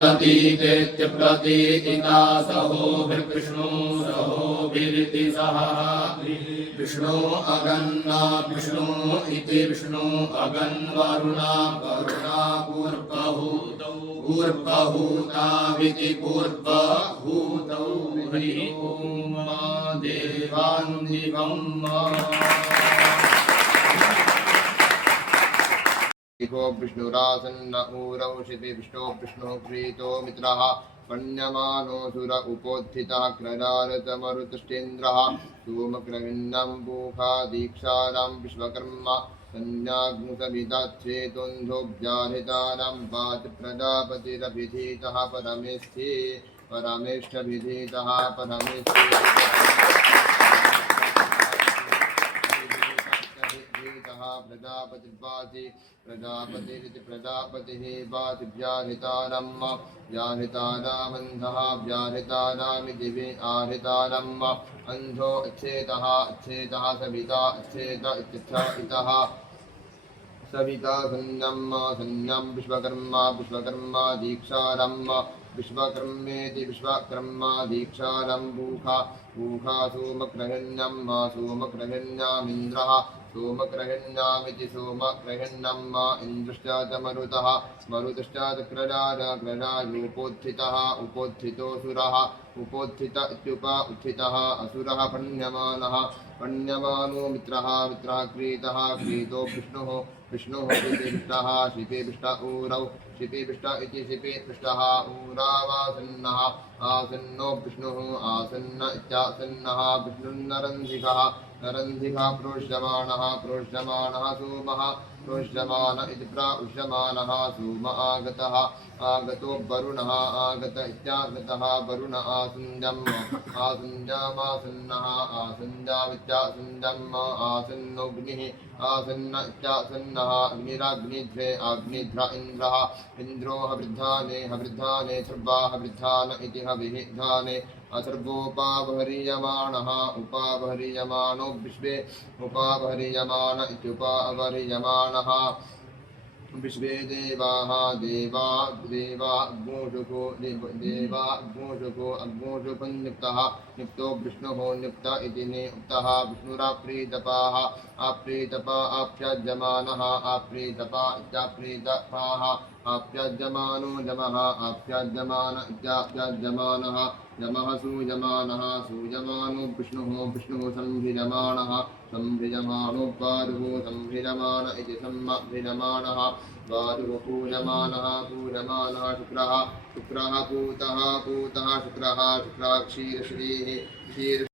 प्रतीतेत्य प्रतीतिता सहोभिर्विष्णु सहोभिरिति सह विष्णु अगन्ना विष्णु इति विष्णु अगन्वरुणा वरुणा पूर्वहूतौ पूर्वहूताविति पूर्वहूतौ हरिः ॐ देवान्दिवम् इको विष्णुरासन्न ऊरौ शिपि विष्णो विष्णुः प्रीतो मित्रः पण्यमानो सुर उपोत्थितः क्रदारतमरुतुष्टेन्द्रः सोमक्रविन्नं पूखा दीक्षारां विश्वकर्मा संज्ञाग्मुसमिदाच्छेतोन्धोऽब्जाहितानां वाच प्रजापतिरभिधीतः परमेष्ठे परमेष्ठभिधीतः परमेष्ठे प्रजापतिर्वाचि प्रजापतिरिति प्रजापतिः वाचिव्याहृतारम् व्याहृतानामन्धः व्याहृतानामिति आहृतारम् अन्धो अच्छेतः अच्छेतः सविता अच्छेत इत्यः सविता संज्ञं विश्वकर्मा विश्वकर्मा दीक्षारम् विश्वकर्मेति विश्वकर्मा दीक्षारं पूखा पूखा सोमक्रहिण्यं सोमक्रहिण्यामिन्द्रः सोमक्रहिण्यामिति सोमक्रहिण्यं इन्द्रश्चात मरुतः मरुतश्चात क्रडार क्रडारूपोत्थितः उपोत्थितोऽसुरः उपोत्थित इत्युप उत्थितः असुरः पण्यमानः पण्यमानो मित्रः मित्रः क्रीतः क्रीतो विष्णुः विष्णुः शिपिविष्टः शिपिविष्ट ऊरौ शिपिविष्ट इति शिपिविष्टः ऊरावासन्नः आसन्नो विष्णुः आसन्न इत्यासन्नः विष्णुर्नरन्धिकः नरन्धिकः प्रोष्यमाणः प्रोष्यमाणः सोमः प्रोष्यमान इति प्रोष्यमानः सोम आगतः आगतो वरुणः आगत इत्यागतः वरुण आसन्ध्यम् आसन्ध्यमासन्नः आसन्ध्यामित्यासन्ध्यम् आसन्नोऽग्निः आसन्न इत्यासन्नः अग्निराग्निध्रे अग्निध्र इन्द्रः इन्द्रो हवृद्धाने हवृद्धाने सर्वा हवृद्धान इति हविधाने अथर्वोपावहरीयमाणः उपावहरीयमानो विश्वे उपावहरीयमान इत्युपावहरीयमाणः विश्वे देवाः देवा देवा अग्मोषुको देवा अग्मोषुको अग्मोषुपन्निप्तः निप्तो विष्णुः निप्त इति निप्तः विष्णुराप्रीतपाः आप्रीतपा आप्याज्यमानः आप्रीतपा इत्याप्रीतपाः आप्याज्यमानो यमः आप्याज्यमान इत्याप्याज्यमानः यमः सूयमानः सूयमानो विष्णुः विष्णुः संभ्रियमाणः संभ्रियमानो वारुः संभ्रियमान इति संभ्रियमाणः वारुः पूयमानः पूयमानः शुक्रः शुक्रः पूतः पूतः शुक्रः शुक्रः क्षीरश्रीः क्षीर